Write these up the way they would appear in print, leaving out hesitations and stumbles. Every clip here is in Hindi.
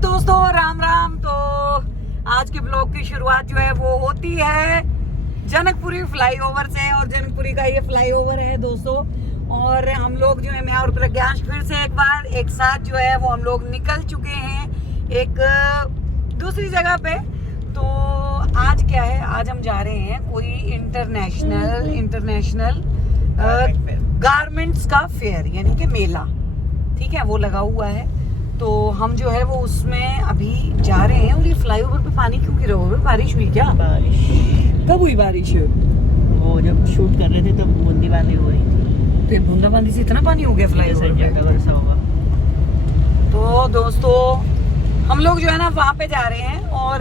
दोस्तों राम राम। तो आज के ब्लॉग की शुरुआत जो है वो होती है जनकपुरी फ्लाईओवर से, और जनकपुरी का ये फ्लाईओवर है दोस्तों। और हम लोग जो है, मैं और प्रज्ञाश फिर से एक बार एक साथ जो है वो हम लोग निकल चुके हैं एक दूसरी जगह पे। तो आज क्या है, आज हम जा रहे हैं कोई इंटरनेशनल गारमेंट्स का फेयर यानी कि मेला, ठीक है, वो लगा हुआ है। तो हम जो है वो उसमें अभी जा रहे हैं। और ये फ्लाईओवर पे पानी क्यों गिरा हुआ है? बारिश हुई क्या? बारिश कब हुई बारिश? वो जब शूट कर रहे थे तब बूंदीबांदी हो रही थी। तो बूंदाबांदी से इतना पानी हो गया फ्लाईओवर पे? वैसा होगा। तो दोस्तों हम लोग जो है ना वहाँ पे जा रहे हैं, और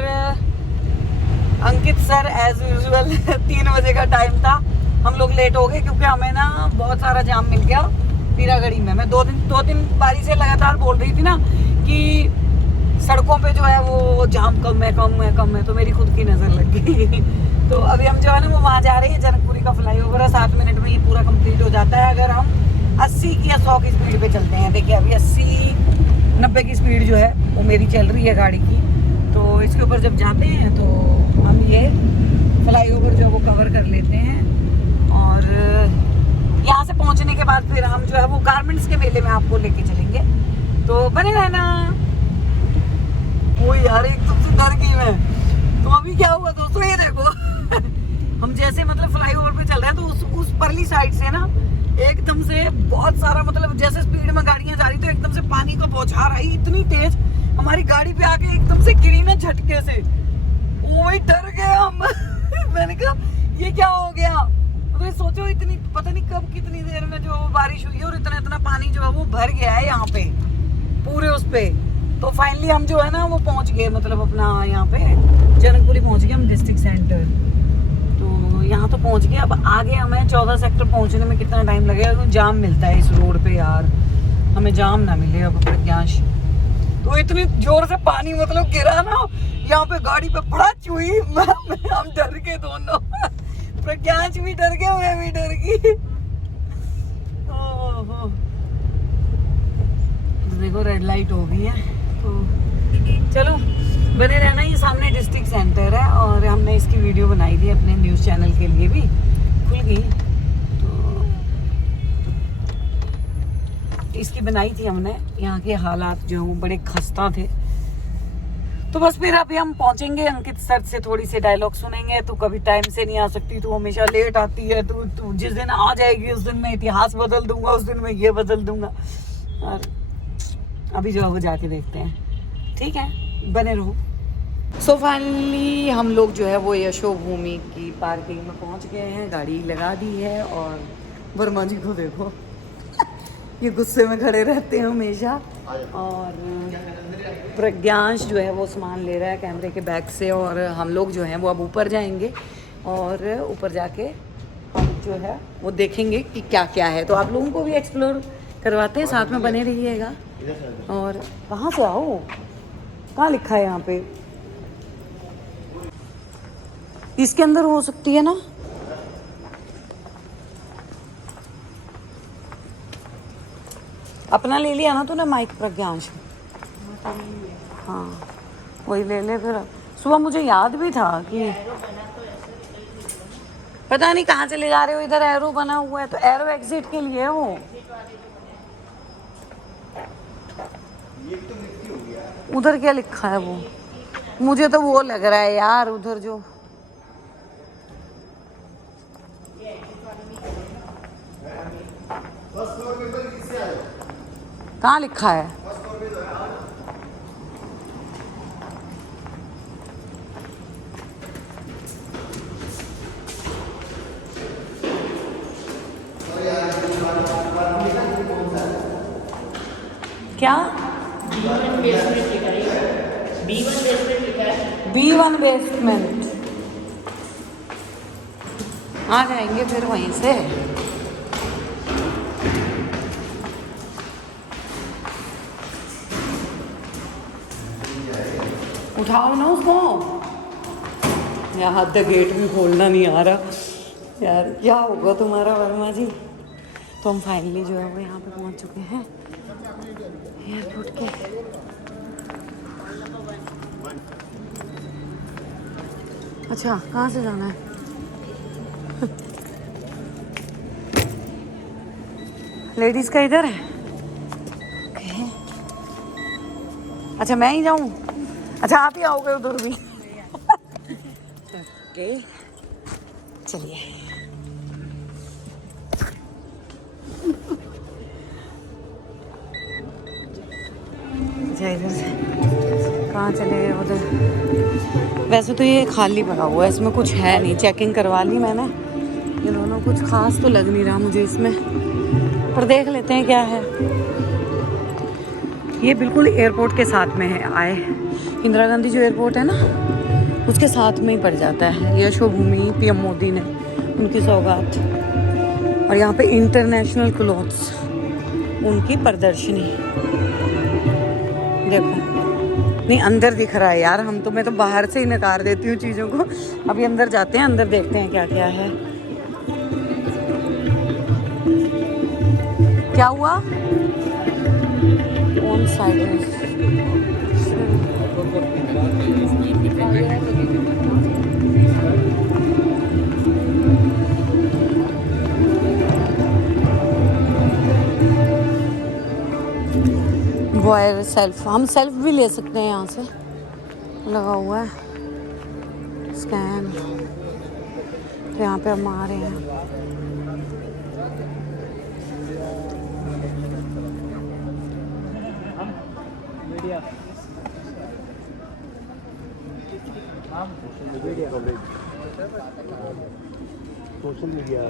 अंकित सर एज यूजुअल 3 बजे का टाइम था। हम लोग लेट हो गए क्योंकि हमें ना बहुत सारा जाम मिल गया पीरागढ़ी में। मैं दो दिन बारी से लगातार बोल रही थी ना कि सड़कों पे जो है वो जाम कम है, तो मेरी खुद की नज़र लग गई। तो अभी हम जो है ना वो वहाँ जा रहे हैं। जनकपुरी का फ्लाईओवर है, 7 मिनट में ये पूरा कंप्लीट हो जाता है अगर हम 80 की या 100 की स्पीड पे चलते हैं। देखिए अभी 80-90 की स्पीड जो है वो मेरी चल रही है गाड़ी की। तो इसके ऊपर जब जाते हैं तो हम ये फ्लाईओवर जो है वो कवर कर लेते हैं, और यहाँ से पहुँचने के बाद फिर हम जो है वो गारमेंट्स के मेले में आपको लेके चलेंगे। तो बने रहना। वो यार एकदम से डर गई मैं। तो अभी क्या हुआ दोस्तों, ये देखो हम जैसे मतलब फ्लाईओवर पे चल रहे हैं तो उस परली साइड से ना एकदम से बहुत सारा मतलब जैसे स्पीड में गाड़ियां जा रही तो एकदम से पानी का बौछार आई इतनी तेज, हमारी गाड़ी पे आके एकदम से गिरी ना झटके से। वही डर गए हम मैंने कहा ये क्या हो गया। तो सोचो इतनी पता नहीं कब कितनी देर में जो बारिश हुई है और इतना पानी जो है वो भर गया है यहाँ पे पूरे उस पे। तो फाइनली हम जो है ना वो पहुँच गए, मतलब अपना यहाँ पे जनकपुरी पहुँच गए हम, डिस्ट्रिक्ट सेंटर। तो यहाँ तो पहुँच गए। अब आगे हमें 14 सेक्टर पहुँचने में कितना टाइम लगेगा क्योंकि जाम मिलता है इस रोड पे यार, हमें जाम ना मिले अब प्रज्ञाश। तो इतनी जोर से पानी मतलब गिरा ना यहाँ पे, गाड़ी पे बड़ा चुई हम डर गए दोनों प्रज्ञाश भी डर गया, मैं भी डर गई। देखो रेड लाइट हो गई है। तो चलो बने रहना। ये सामने डिस्ट्रिक्ट सेंटर है और हमने इसकी वीडियो बनाई थी अपने न्यूज़ चैनल के लिए भी, खुल गई तो इसकी बनाई थी हमने। यहाँ के हालात जो वो बड़े खस्ता थे। तो बस फिर अभी हम पहुंचेंगे, अंकित सर से थोड़ी सी डायलॉग सुनेंगे। तो कभी टाइम से नहीं आ सकती, तो हमेशा लेट आती है। तो जिस दिन आ जाएगी उस दिन मैं इतिहास बदल दूंगा, उस दिन मैं ये बदल दूंगा। और अभी जो है वो जाके देखते हैं, ठीक है, बने रहो। सो फाइनली हम लोग जो है वो यशो भूमि की पार्किंग में पहुंच गए हैं, गाड़ी लगा दी है। और वर्मा जी को देखो ये गुस्से में खड़े रहते हैं हमेशा। और प्रज्ञाश जो है वो सामान ले रहा है कैमरे के बैग से, और हम लोग जो हैं वो अब ऊपर जाएंगे और ऊपर जाके हम जो है वो देखेंगे कि क्या क्या है। तो आप लोगों को भी एक्सप्लोर करवाते हैं, साथ में बने रहिएगा। और कहाँ से आओ, कहाँ लिखा है यहाँ पे? इसके अंदर हो सकती है ना? अपना ले लिया ना तूने माइक प्रज्ञांश? हाँ वही ले ले फिर। सुबह मुझे याद भी था कि पता नहीं कहाँ चले जा रहे हो, इधर एरो बना हुआ है तो एरो एग्जिट के लिए है वो। उधर क्या लिखा है वो? मुझे तो वो लग रहा है यार उधर जो कहाँ लिखा है? क्या? B1 basement. आ जाएंगे फिर वहीं से। उठाओ ना उसको यार, द गेट भी खोलना नहीं आ रहा यार, क्या होगा तुम्हारा वर्मा जी। तो हम फाइनली जो है वो यहाँ पे पहुँच चुके हैं एयरपोर्ट के। अच्छा कहाँ से जाना है? लेडीज का इधर है। ओके। अच्छा मैं ही जाऊँ? अच्छा आप ही आओगे उधर भी? ओके चलिए। अच्छा इधर से कहाँ चले गए उधर? वैसे तो ये खाली पड़ा हुआ है, इसमें कुछ है नहीं। चेकिंग करवा ली मैंने, ये दोनों कुछ खास तो लग नहीं रहा मुझे इसमें, पर देख लेते हैं क्या है। ये बिल्कुल एयरपोर्ट के साथ में है। आए इंदिरा गांधी जो एयरपोर्ट है ना, उसके साथ में ही पड़ जाता है। यशोभूमि पीएम मोदी ने उनकी सौगात। और यहाँ पे इंटरनेशनल क्लॉथ्स, उनकी प्रदर्शनी देखो। नहीं अंदर दिख रहा है यार, मैं तो बाहर से ही नकार देती हूँ चीज़ों को। अभी अंदर जाते हैं, अंदर देखते हैं क्या क्या है। क्या हुआ? ऑन साइड वायर सेल्फ, हम सेल्फ भी ले सकते हैं, यहाँ से लगा हुआ है स्कैन। तो यहाँ पे हम आ रहे हैं। सोशल मीडिया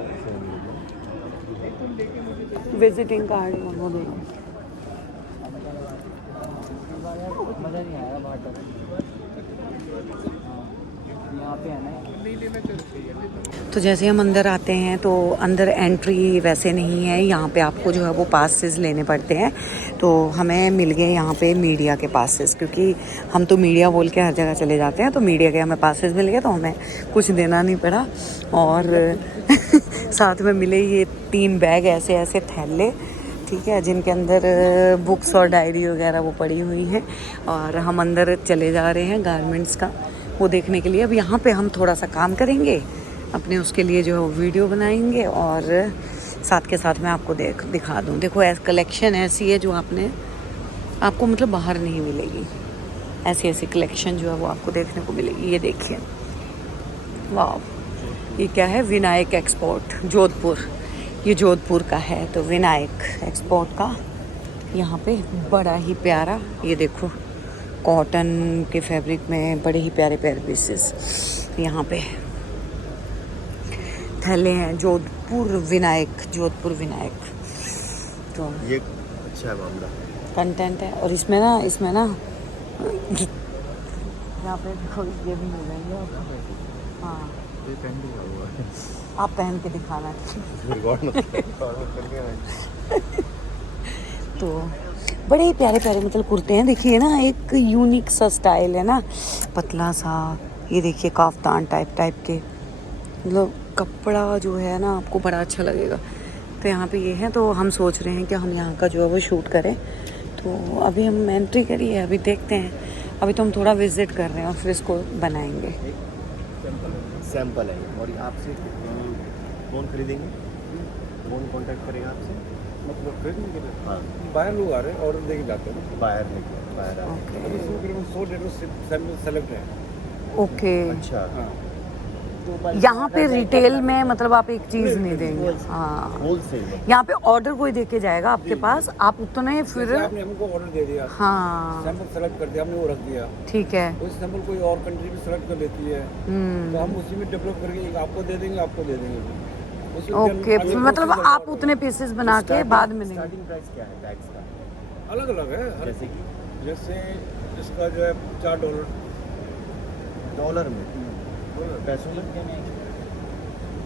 विजिटिंग कार्ड वो दे। मज़ा नहीं आया यहाँ पे है ना। तो जैसे हम अंदर आते हैं तो अंदर एंट्री वैसे नहीं है, यहाँ पे आपको जो है वो पासेस लेने पड़ते हैं। तो हमें मिल गए यहाँ पे मीडिया के पासेस, क्योंकि हम तो मीडिया बोल के हर जगह चले जाते हैं। तो मीडिया के हमें पासेस मिल गए, तो हमें कुछ देना नहीं पड़ा। और साथ में मिले ये 3 बैग, ऐसे ऐसे थैले, ठीक है, जिनके अंदर बुक्स और डायरी वगैरह वो पड़ी हुई हैं। और हम अंदर चले जा रहे हैं गारमेंट्स का वो देखने के लिए। अब यहाँ पे हम थोड़ा सा काम करेंगे अपने, उसके लिए जो है वो वीडियो बनाएंगे, और साथ के साथ मैं आपको दिखा दूँ। देखो कलेक्शन ऐसी है जो आपको मतलब बाहर नहीं मिलेगी। ऐसी ऐसी कलेक्शन जो है वो आपको देखने को मिलेगी। ये देखिए, वाह, ये क्या है? विनायक एक्सपोर्ट जोधपुर। ये जोधपुर का है। तो विनायक एक्सपोर्ट का यहाँ पे बड़ा ही प्यारा, ये देखो कॉटन के फैब्रिक में बड़े ही प्यारे प्यारे पीसेस यहाँ पे थैले हैं। जोधपुर विनायक। तो ये अच्छा है मामला, कंटेंट है। और इसमें ना यहाँ पे देखो ये भी मिल जाएंगे आपको। हाँ ये पहन लिया हुआ है। आप पहन के दिखाना। तो बड़े ही प्यारे प्यारे मतलब कुर्ते हैं। देखिए ना, एक यूनिक सा स्टाइल है ना, पतला सा। ये देखिए काफ्तान टाइप के, मतलब कपड़ा जो है ना आपको बड़ा अच्छा लगेगा। तो यहाँ पे ये है। तो हम सोच रहे हैं कि हम यहाँ का जो है वो शूट करें। तो अभी हम एंट्री करी है, अभी देखते हैं। अभी तो हम थोड़ा विजिट कर रहे हैं और फिर इसको बनाएंगे। सैंपल है। और आपसे कौन खरीदेंगे? कौन कांटेक्ट करेगा आपसे? मतलब खरीदने के लिए? हाँ, बाहर लोग आ रहे हैं, ऑर्डर देके जाते हैं। बाहर आ ओके अभी तकरीबन 100 सैंपल सेलेक्ट है। ओके। अच्छा, हाँ, यहाँ पे रिटेल में मतलब आप एक चीज़ नहीं देंगे। हाँ, होलसेल में। यहाँ पे ऑर्डर कोई दे के जाएगा आपके पास, आप उतने फिर। जैसे आपने हमको ऑर्डर दे दिया, हाँ सैंपल सेलेक्ट कर दिया, हमने वो रख दिया। ठीक है। उस सैंपल कोई और कंट्री भी सेलेक्ट कर लेती है, तो हम उसी में डेवलप करके एक आपको दे देंगे। उसमें ओके, आगे मतलब process आप और उतने पीसेस बना के बाद में देंगे। स्टार्टिंग प्राइस क्या है बैग्स का? अलग अलग है। जैसे इसका जो है $4 में, पैसों में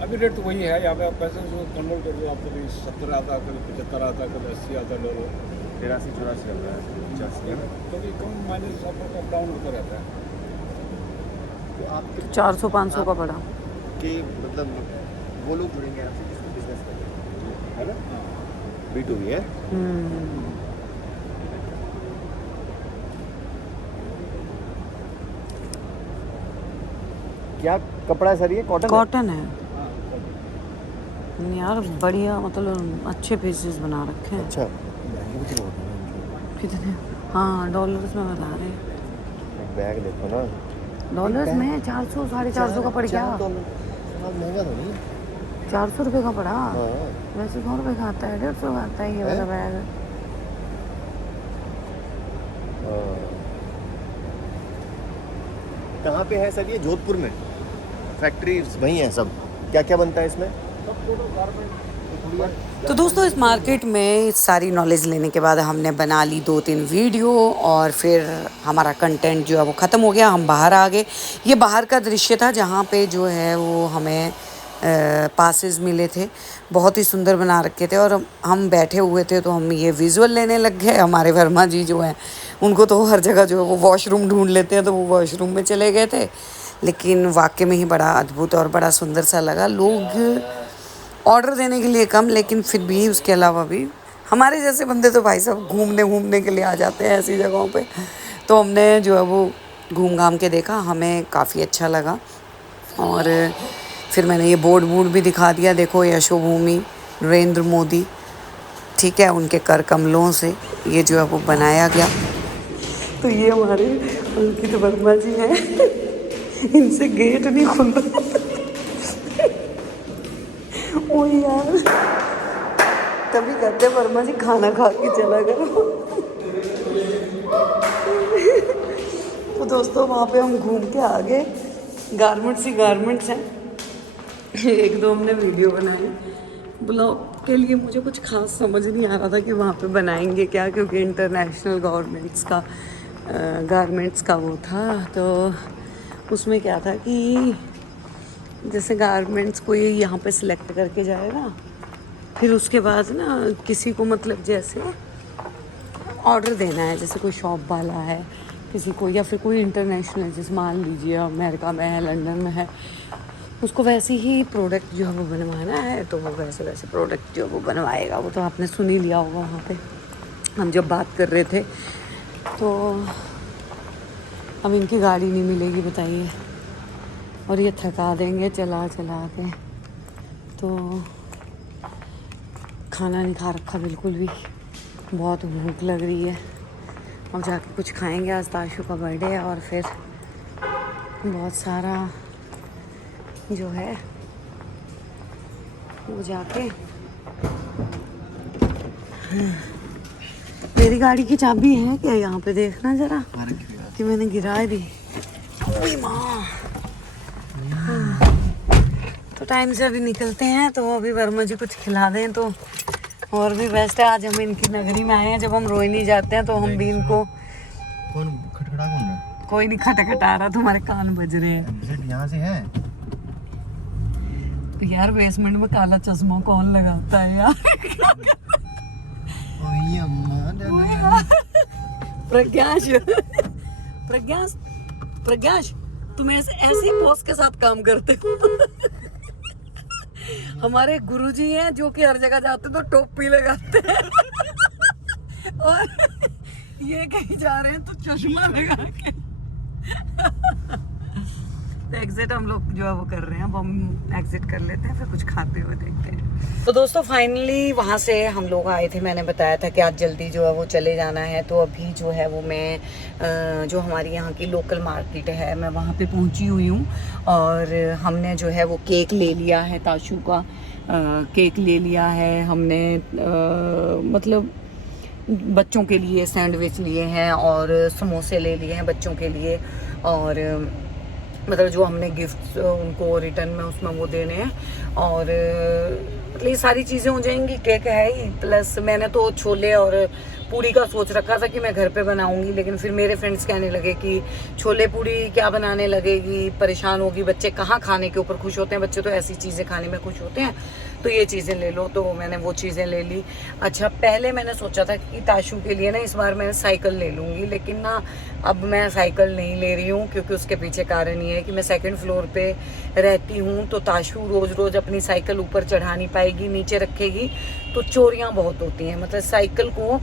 अभी रेट तो वही है। यहाँ पे आप पैसे कन्वर्ट कर दो, आपको कभी 70 आता, कभी 75 आता, कभी 80 आता $। 83-84 चल रहा है, 85 है। कभी कम माइनस अप डाउन होता रहता है। तो आप 400-500 का पड़ा। कि मतलब वो लोग जुड़ेंगे आपसे जिसको बिजनेस करेंगे, है ना? B2B है। क्या कपड़ा है सर ये? कॉटन? कॉटन है यार, बढ़िया मतलब अच्छे पीसेस बना रखे हैं। अच्छा, कितने? हाँ डॉलर्स में बता रहे हैं। एक बैग देखो ना, डॉलर्स में 400 450 का पड़ गया। महंगा तो नहीं? 400 रुपये का पड़ा। हाँ। वैसे 100 रुपये का आता है, 150 का आता है ये वाला बैग। कहाँ पे है सर ये? जोधपुर में फैक्ट्री वही है सब? क्या क्या बनता है इसमें? तो दोस्तों इस मार्केट में सारी नॉलेज लेने के बाद हमने बना ली 2-3 वीडियो और फिर हमारा कंटेंट जो है वो ख़त्म हो गया। हम बाहर आ गए। ये बाहर का दृश्य था जहाँ पे जो है वो हमें पासेस मिले थे, बहुत ही सुंदर बना रखे थे। और हम बैठे हुए थे तो हम ये विजुअल लेने लग गए। हमारे वर्मा जी जो हैं उनको तो हर जगह जो है वो वॉशरूम ढूंढ लेते हैं, तो वो वॉशरूम में चले गए थे। लेकिन वाकई में ही बड़ा अद्भुत और बड़ा सुंदर सा लगा। लोग ऑर्डर देने के लिए कम, लेकिन फिर भी उसके अलावा भी हमारे जैसे बंदे तो भाई साहब घूमने के लिए आ जाते हैं ऐसी जगहों पे। तो हमने जो है वो घूम घाम के देखा, हमें काफ़ी अच्छा लगा। और फिर मैंने ये बोर्ड भी दिखा दिया, देखो यशोभूमि नरेंद्र मोदी, ठीक है, उनके कर कमलों से ये जो है वो बनाया गया। तो ये हमारे अंकित वर्मा जी हैं, इनसे गेट नहीं खुल रहा। ओ यार, तभी कहते वर्मा जी खाना खा के चला करो। तो दोस्तों वहाँ पे हम घूम के आ गए। गारमेंट्स हैं। 1-2 हमने वीडियो बनाई। ब्लॉग के लिए मुझे कुछ खास समझ नहीं आ रहा था कि वहाँ पे बनाएंगे क्या, क्योंकि इंटरनेशनल गारमेंट्स का वो था। तो उसमें क्या था कि जैसे गारमेंट्स को ये यहाँ पे सिलेक्ट करके जाएगा, फिर उसके बाद ना किसी को मतलब जैसे ऑर्डर देना है, जैसे कोई शॉप वाला है किसी को, या फिर कोई इंटरनेशनल, जैसे मान लीजिए अमेरिका में है, लंदन में है, उसको वैसे ही प्रोडक्ट जो है वो बनवाना है, तो वो वैसे प्रोडक्ट जो वो बनवाएगा। वो तो आपने सुन ही लिया होगा वहाँ पे हम जब बात कर रहे थे। तो अब इनकी गाड़ी नहीं मिलेगी बताइए, और ये थका देंगे चला के। तो खाना नहीं खा रखा बिल्कुल भी, बहुत भूख लग रही है। अब जाके कुछ खाएंगे, आज ताशु का बर्थडे है। और फिर बहुत सारा जो है वो जाके मेरी गाड़ी की चाबी है क्या यहाँ पे, देखना जरा कि मैंने गिरा दी। ओए माँ, तो टाइम से अभी निकलते हैं, तो अभी वर्मा जी कुछ खिला दें तो और भी बेस्ट है। आज हम इनकी नगरी में आए हैं। जब हम रोहिणी जाते हैं तो हम भी इनको, कौन खटखटा कौन है? कोई नहीं खटखटा रहा, तुम्हारे कान बज रहे हैं। यहाँ से है तो यार बेसमेंट में काला चश्मा कौन लगाता है यार? प्रज्ञाश तुम ऐसे पोज के साथ काम करते हो। हमारे गुरुजी हैं जो कि हर जगह जाते तो टोपी लगाते हैं और ये कहीं जा रहे हैं तो चश्मा लगा के। तो एग्जिट हम लोग जो है वो कर रहे हैं। अब हम एग्जिट कर लेते हैं, फिर कुछ खाते हुए देखते हैं। तो दोस्तों फाइनली वहाँ से हम लोग आए थे। मैंने बताया था कि आज जल्दी जो है वो चले जाना है। तो अभी जो है वो मैं जो हमारी यहाँ की लोकल मार्केट है, मैं वहाँ पे पहुँची हुई हूँ। और हमने जो है वो केक ले लिया है, ताशु का केक ले लिया है हमने। मतलब बच्चों के लिए सैंडविच लिए हैं और समोसे ले लिए हैं बच्चों के लिए। और मतलब जो हमने गिफ्ट उनको रिटर्न में उसमें वो देने हैं। और मतलब ये सारी चीज़ें हो जाएंगी। केक है ही, प्लस मैंने तो छोले और पूड़ी का सोच रखा था कि मैं घर पे बनाऊंगी, लेकिन फिर मेरे फ्रेंड्स कहने लगे कि छोले पूड़ी क्या बनाने लगेगी, परेशान होगी। बच्चे कहाँ खाने के ऊपर खुश होते हैं, बच्चे तो ऐसी चीज़ें खाने में खुश होते हैं। तो ये चीज़ें ले लो, तो मैंने वो चीज़ें ले ली। अच्छा, पहले मैंने सोचा था कि ताशु के लिए ना इस बार मैं साइकिल ले लूँगी, लेकिन ना अब मैं साइकिल नहीं ले रही हूँ, क्योंकि उसके पीछे कारण ये है कि मैं 2nd फ्लोर पे रहती हूँ। तो ताशु रोज़ अपनी साइकिल ऊपर चढ़ा नहीं पाएगी, नीचे रखेगी तो चोरियाँ बहुत होती हैं। मतलब साइकिल को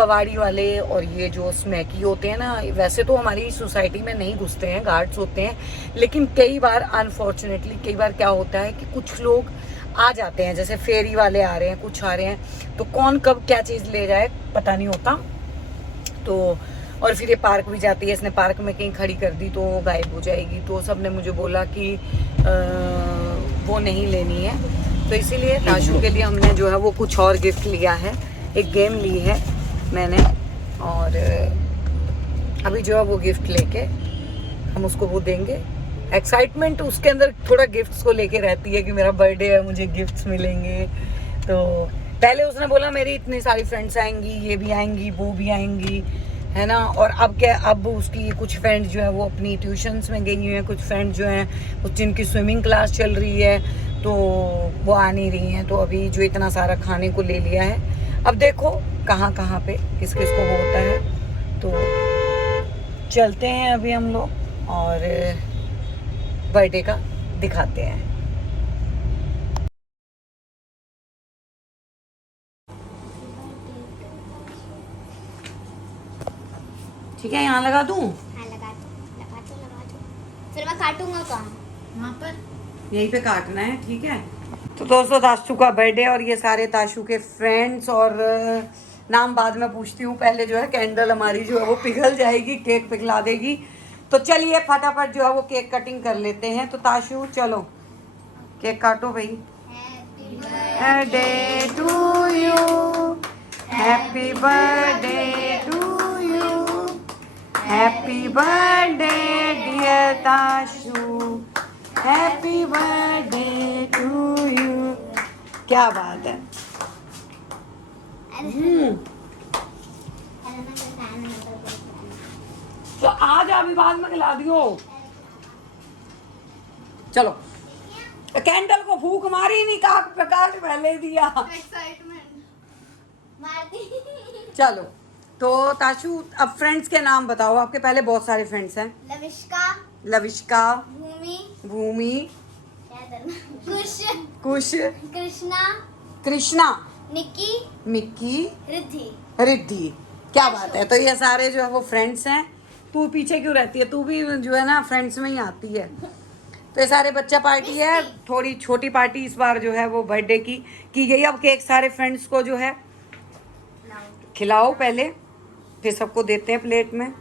कबाड़ी वाले और ये जो स्मैकी होते हैं ना, वैसे तो हमारी सोसाइटी में नहीं घुसते हैं, गार्ड्स होते हैं, लेकिन कई बार अनफॉर्चुनेटली कई बार क्या होता है कि कुछ लोग आ जाते हैं, जैसे फेरी वाले आ रहे हैं, कुछ आ रहे हैं, तो कौन कब क्या चीज़ ले जाए पता नहीं होता। तो और फिर ये पार्क भी जाती है, इसने पार्क में कहीं खड़ी कर दी तो गायब हो जाएगी, तो सब ने मुझे बोला कि वो नहीं लेनी है, तो इसीलिए ताशु के लिए हमने जो है वो कुछ और गिफ्ट लिया है, एक गेम ली है मैंने, और अभी जो है वो गिफ्ट लेके हम उसको वो देंगे। एक्साइटमेंट उसके अंदर थोड़ा गिफ्ट्स को लेके रहती है कि मेरा बर्थडे है, मुझे गिफ्ट्स मिलेंगे। तो पहले उसने बोला मेरी इतनी सारी फ्रेंड्स आएंगी, ये भी आएंगी, वो भी आएंगी, है ना, और अब क्या, अब उसकी कुछ फ्रेंड्स जो है वो अपनी ट्यूशन्स में गई हुई हैं, कुछ फ्रेंड्स जो हैं जिनकी स्विमिंग क्लास चल रही है तो वो आ नहीं रही हैं, तो अभी जो इतना सारा खाने को ले लिया है, अब देखो कहाँ कहाँ पे किस किस को वो होता है। तो चलते हैं अभी हम लोग और बर्थडे का दिखाते हैं। ठीक है, यहाँ लगा दूँ? हाँ लगा दो। फिर मैं काटूंगा कहाँ? वहाँ पर यहीं पे काटना है, ठीक है। तो दोस्तों ताशु का बर्थडे और ये सारे ताशु के फ्रेंड्स, और नाम बाद में पूछती हूँ, पहले जो है कैंडल हमारी जो है वो पिघल जाएगी, केक पिघला देगी। तो चलिए फटाफट जो है वो केक कटिंग कर लेते हैं। तो ताशु चलो केक काटो भाई। Birthday to you, happy birthday to you, happy birthday dear Tashu, happy birthday to you. क्या बात है। तो आज अभी बाद में खिला दियो। चलो कैंडल को फूक मारी नहीं, काट प्रकाश पहले दिया। चलो तो ताशु अब फ्रेंड्स के नाम बताओ, आपके पहले बहुत सारे फ्रेंड्स हैं। लविष्का, भूमि, कुश, कृष्णा, मिक्की, रिद्धि। क्या बात है। तो ये सारे जो है वो फ्रेंड्स हैं। तू पीछे क्यों रहती है, तू भी जो है ना फ्रेंड्स में ही आती है। तो ये सारे बच्चा पार्टी है, थोड़ी छोटी पार्टी इस बार जो है वो बर्थडे की गई। अब केक सारे फ्रेंड्स को जो है खिलाओ पहले, फिर सबको देते हैं प्लेट में।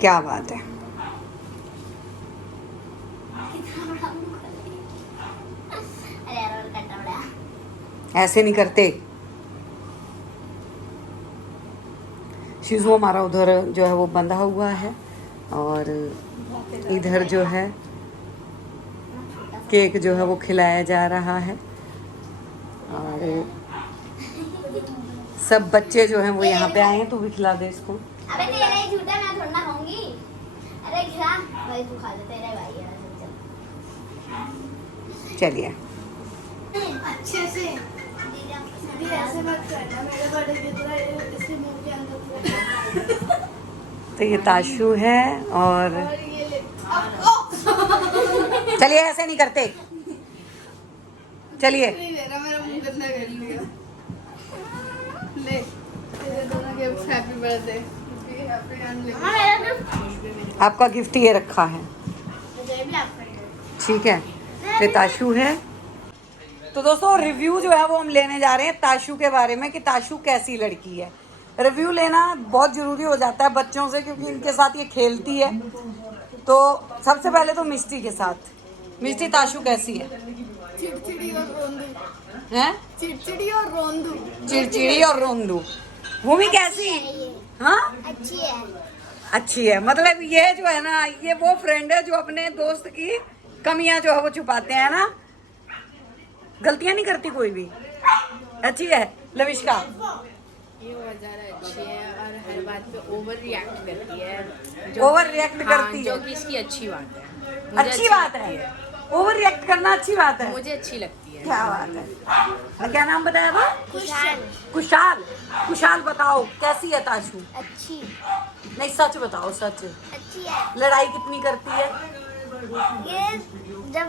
क्या बात है। ऐसे नहीं करते। शीजू हमारा उधर जो है वो बंधा हुआ है और इधर जो है केक जो है वो खिलाया जा रहा है, और सब बच्चे जो हैं वो यहाँ पे आए हैं। तू भी खिला दे इसको। अबे तेरा ही झूठा, मैं थोड़ा ना खाऊंगी। अरे खिला भाई, तू खा ले, तेरा भाई है। चलिए अच्छे से दीदी ऐसे मत करना, मेरे बर्थडे की तरह इसके मुंह के अंदर। तो ये ताशु है और चलिए ऐसे नहीं करते। चलिए मेरा मुंह गंदा कर लिया। ले तेरे दोनों गिफ्ट, हैप्पी बर्थडे। आपका गिफ्ट ये रखा है, ठीक है। ये ताशु है। तो दोस्तों रिव्यू जो है वो हम लेने जा रहे हैं ताशु के बारे में कि ताशु कैसी लड़की है। रिव्यू लेना बहुत ज़रूरी हो जाता है बच्चों से, क्योंकि इनके साथ ये खेलती है। तो सबसे पहले तो मिष्टी के साथ। मिष्टी ताशु कैसी है? चिड़चिड़ी और रोंदू। हैं? चिड़चिड़ी और रोंदू। चिड़चिड़ी और रोंदू। भूमि कैसी? हाँ अच्छी है। अच्छी है। मतलब ये जो है ना, ये वो फ्रेंड है जो अपने दोस्त की कमियां जो है वो छुपाते हैं ना, गलतियां नहीं करती कोई भी। अच्छी है लविष्का। ये बहुत ज़्यादा अच्छी है और हर बात पे ओवर रिएक्ट करती है। ओवर रिएक्ट करती है, जो कि इसकी अच्छी बात है। मुझे अच्छी बात है। ओवर रिएक्ट करना अच्छी बात है, मुझे अच्छी लगती है। क्या बात है। और क्या नाम बताया था? खुशाल। कुशाल। कुशाल बताओ कैसी है ताशु? अच्छी। नहीं सच बताओ, सच। अच्छी है। लड़ाई कितनी करती है? ये जब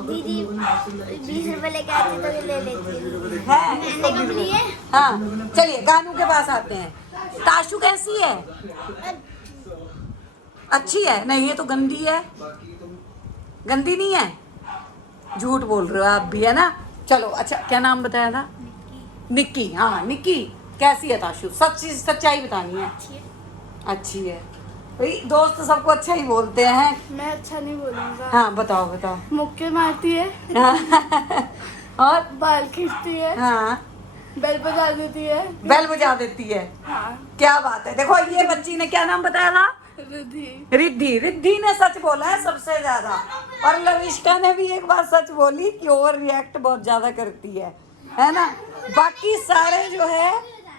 दीदी 20 रुपए लेके आती तो ये ले लेती है मैंने कब लिए? हाँ चलिए कानू के पास आते हैं। ताशु कैसी है? अच्छी है? नहीं ये तो गंदी है। गंदी नहीं है, झूठ बोल रहे हो आप भी, है ना। चलो अच्छा क्या नाम बताया था? निक्की। हाँ निक्की कैसी है ताशु? सच्चाई बतानी है। अच्छी है भाई, दोस्त सबको अच्छा ही बोलते हैं। मैं अच्छा नहीं बोलूंगा। हाँ बताओ बताओ। मुक्के मारती है, और बाल खींचती है, हाँ बेल बजा देती है। बेल बजा देती है। हाँ क्या बात है। देखो ये बच्ची ने क्या नाम बताया था? रिद्धि। रिद्धि ने सच बोला है सबसे ज्यादा, और लविष्का ने भी एक बार सच बोली कि ओवर रिएक्ट बहुत ज्यादा करती है ना। बाकी सारे जो है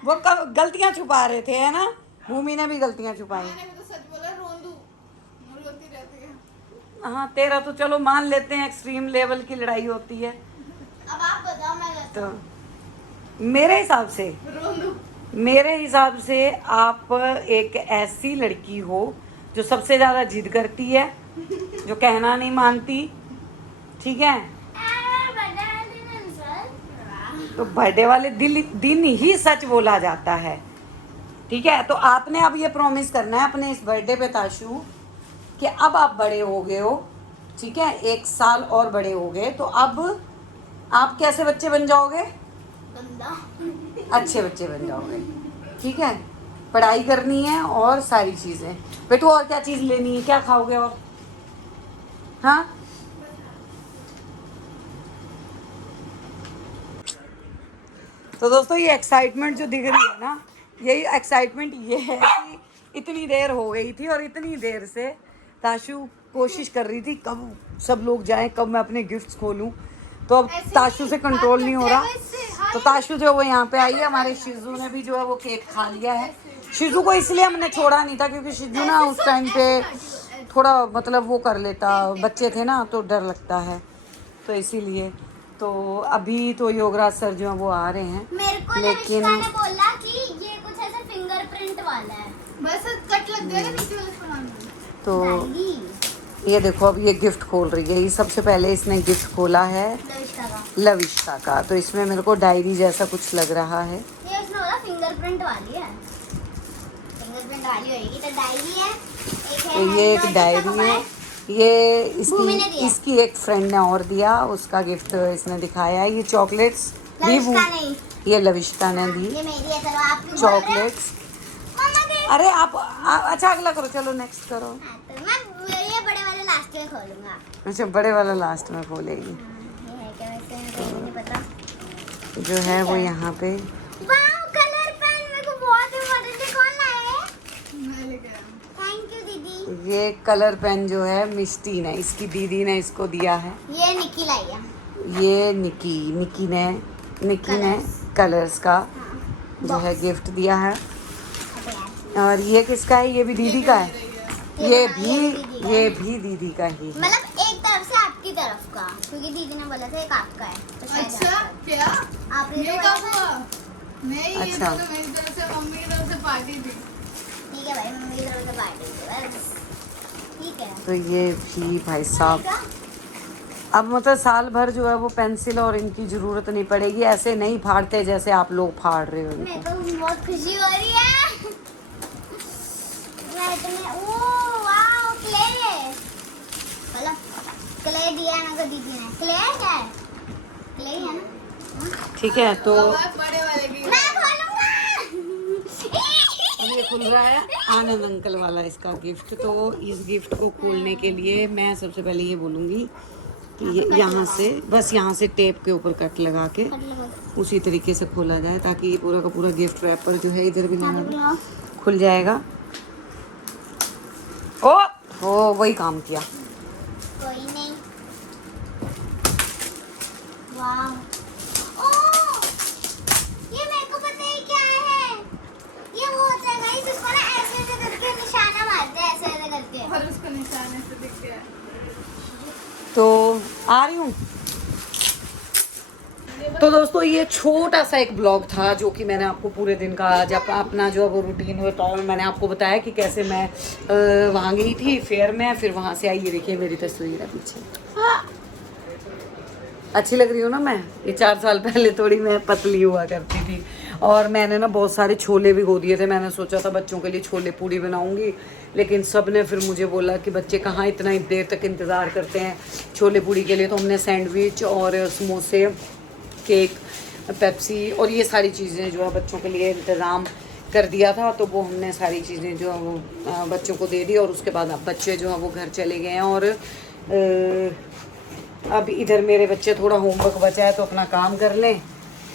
वो गलतियां छुपा रहे थे, है ना। भूमि ने भी गलतियां छुपाई। हाँ तेरा तो चलो मान लेते हैं एक्सट्रीम लेवल की लड़ाई होती है। अब आप बताओ, मैं तो मेरे हिसाब से आप एक ऐसी लड़की हो जो सबसे ज्यादा जिद करती है, जो कहना नहीं मानती, ठीक है। तो बर्थडे वाले दिन ही सच बोला जाता है, ठीक है। तो आपने अब ये प्रॉमिस करना है अपने इस बर्थडे पे ताशु कि अब आप बड़े हो गए हो, ठीक है, 1 साल और बड़े हो गए, तो अब आप कैसे बच्चे बन जाओगे? अच्छे बच्चे बन जाओगे, ठीक है। पढ़ाई करनी है और सारी चीज़ें। बेटू और क्या चीज़ लेनी है? क्या खाओगे और? हाँ तो दोस्तों ये एक्साइटमेंट जो दिख रही है ना, यही एक्साइटमेंट ये है कि इतनी देर हो गई थी और इतनी देर से ताशु कोशिश कर रही थी कब सब लोग जाएं, कब मैं अपने गिफ्ट्स खोलूं। तो अब ताशु से कंट्रोल नहीं हो रहा, तो ताशु जो वो यहाँ पे आई है। हमारे शिजू ने भी जो है वो केक खा लिया है। शिजू को इसलिए हमने छोड़ा नहीं था क्योंकि शिजू ना उस टाइम पे थोड़ा मतलब वो कर लेता, बच्चे थे ना तो डर लगता है, तो इसीलिए। तो अभी तो योगराज सर जो है वो आ रहे हैं, मेरे को लेकिन ने बोला कि ये कुछ ऐसा फिंगरप्रिंट वाला है, बस कट लग जाएगा नीचे वाले सामान में। तो ये देखो अब ये गिफ्ट खोल रही है। ये सबसे पहले इसने गिफ्ट खोला है लविष्का का। तो इसमें मेरे को डायरी जैसा कुछ लग रहा है। ये उसने बोला फिंगरप्रिंट वाली है, फिंगरप्रिंट वाली होगी। तो डायरी है, तो ये एक डायरी है, ये इसकी एक फ्रेंड ने और दिया, उसका गिफ्ट इसने दिखाया है। ये चॉकलेट्स भी ये लविष्का ने दी, ये मेरी है। चलो आप चॉकलेट्स। अरे आप अच्छा अगला करो, चलो नेक्स्ट करो। तो मैं ये बड़े वाले लास्ट में खोलूंगा। अच्छा बड़े वाला लास्ट में खोलेगी। ये है क्या वैसे, मुझे नहीं पता। जो है वो यहाँ पे वाओ कलर पेन, मेरे को बहुत इम्पोर्टेंट है। कौन लाया है? मैं लेके आया। थैंक यू दीदी। ये कलर पेन जो है मिस्टी ने, इसकी दीदी ने इसको दिया है। ये निकी लाई है। ये निकी ने कलर्स का जो है गिफ्ट दिया है। और ये किसका है? ये भी दीदी का है। ये भी दीदी का ही है। मतलब एक तरफ से आपकी तरफ का, क्योंकि दीदी ने बोला था एक आपका है। तो शायद अच्छा क्या? आपने ये तो कब बोला था। हुआ? नहीं ये अच्छा। तो मेरी तरफ से, मम्मी की तरफ से पार्टी थी। ठीक है भाई, मम्मी की तरफ से पार्टी थी बस। ठीक है। तो ये भी भाई साहब अब मतलब साल भर जो है वो पेंसिल और इनकी जरूरत नहीं पड़ेगी। ऐसे नहीं फाड़ते जैसे आप लोग फाड़ रहे हो मेरे इनको। को बहुत खुशी हो रही है। मैं इतने ओह वाओ क्ले, बोला क्ले दिया ना को दीदी ने। क्ले क्या है? क्ले है ना। ठीक है तो बस बड़े वाले की। मैं खोलूंगा। अब ये खुल रहा है आनंद अंकल वाला इसका गिफ्ट। तो इस गिफ्ट को खोलने के लिए मैं सबसे पहले ये बोलूँगी कि ये यहाँ से बस यहाँ से टेप के ऊपर कट लगा के उसी तरीके से खोला जाए, ताकि पूरा का पूरा गिफ्ट रैपर जो है इधर भी लगा खुल जाएगा। ओ वही काम किया। कोई नहीं। वाह ओह, ये मेरे को पता है क्या है। ये वो होता है गाइस, इसको ना ऐसे ऐसे करके निशाना मारते हैं, ऐसे ऐसे करके। और उसका निशान ऐसे दिख गया। तो आ रही हूँ। तो दोस्तों ये छोटा सा एक ब्लॉग था जो कि मैंने आपको पूरे दिन का आज अपना जो है वो रूटीन बताया। मैंने आपको बताया कि कैसे मैं वहाँ गई थी फेयर में, फिर वहाँ से आई। ये देखिए मेरी तस्वीर है पीछे। अच्छी लग रही हूँ ना मैं? ये 4 साल पहले थोड़ी मैं पतली हुआ करती थी और मैंने ना बहुत सारे छोले भिगो दिए थे। मैंने सोचा था बच्चों के लिए छोले पूड़ी बनाऊंगी, लेकिन सब ने फिर मुझे बोला कि बच्चे कहाँ इतना देर तक इंतज़ार करते हैं छोले पूड़ी के लिए। तो हमने सैंडविच और समोसे, केक, पेप्सी और ये सारी चीज़ें जो है बच्चों के लिए इंतज़ाम कर दिया था। तो वो हमने सारी चीज़ें जो है वो बच्चों को दे दी और उसके बाद अब बच्चे जो हैं वो घर चले गए हैं। और अब इधर मेरे बच्चे थोड़ा होमवर्क बचा है तो अपना काम कर लें,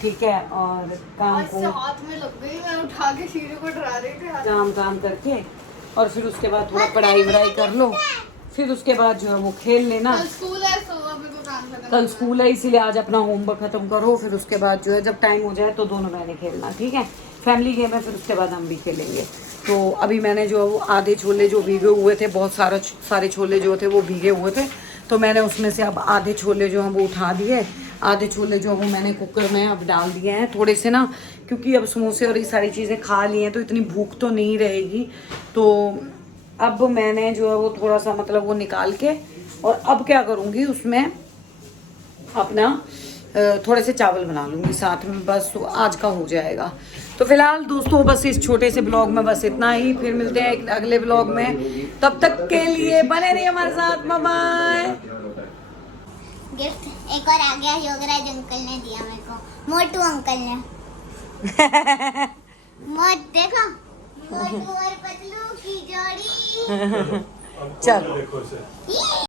ठीक है। और काम को हाथ में लग गई, मैं उठा के सीढ़ी को डरा रही थी। काम करके और फिर उसके बाद थोड़ा पढ़ाई वढ़ाई कर लो, फिर उसके बाद जो है वो खेल लेना। कल स्कूल है तो अभी को काम करना। कल स्कूल है इसीलिए आज अपना होमवर्क खत्म करो, फिर उसके बाद जो है जब टाइम हो जाए तो दोनों बहनें खेलना, ठीक है। फैमिली गेम है, फिर उसके बाद हम भी खेलेंगे। तो अभी मैंने जो है वो आधे छोले जो भीगे हुए थे, बहुत सारे छोले जो थे वो भीगे हुए थे, तो मैंने उसमें से अब आधे छोले जो हैं वो उठा दिए। आधे छोले जो वो मैंने कुकर में अब डाल दिए हैं थोड़े से ना, क्योंकि अब समोसे और ये सारी चीज़ें खा ली हैं तो इतनी भूख तो नहीं रहेगी। तो अब मैंने जो है वो थोड़ा सा मतलब वो निकाल के और अब क्या करूँगी उसमें अपना थोड़े से चावल बना लूँगी साथ में, बस तो आज का हो जाएगा। तो फिलहाल दोस्तों बस इस छोटे से ब्लॉग में बस इतना ही, फिर मिलते हैं एक अगले ब्लॉग में। तब तक के लिए बने रहिए हमारे साथ। Bye bye. गिफ्ट एक और आ गया, योगराज अंकल ने दिया मेरे को, मोटू अंकल ने। देखो मोटू और पतलू की जोड़ी। चलो।